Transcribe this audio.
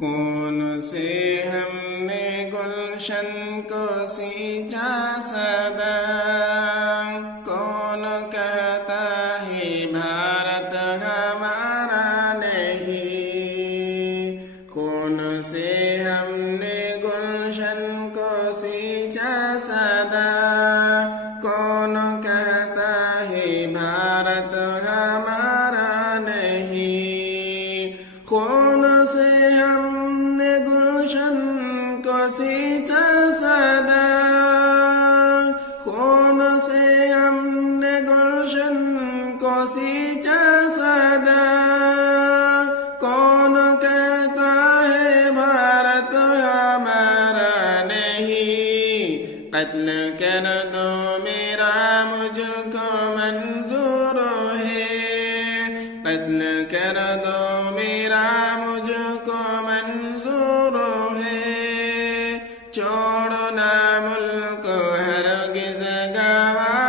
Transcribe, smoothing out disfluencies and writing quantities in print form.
खून से हमने गुलशन को सींचा सदा। कौन कहता है भारत हमारा नहीं। खून से हमने गुलशन को सींचा सदा। कौन कहता है भारत हमारा नहीं। खून से हमने गुलशन को सींचा सदा। खून से हमने गुलशन को सींचा सदा। कौन कहता है भारत हमारा नहीं। कत्ल कर दो मेरा मुझको मंजूर है। कत्ल कर दो मेरा मुझको मंजूर है। छोड़ो ना मुल्क हरगिज़ गवा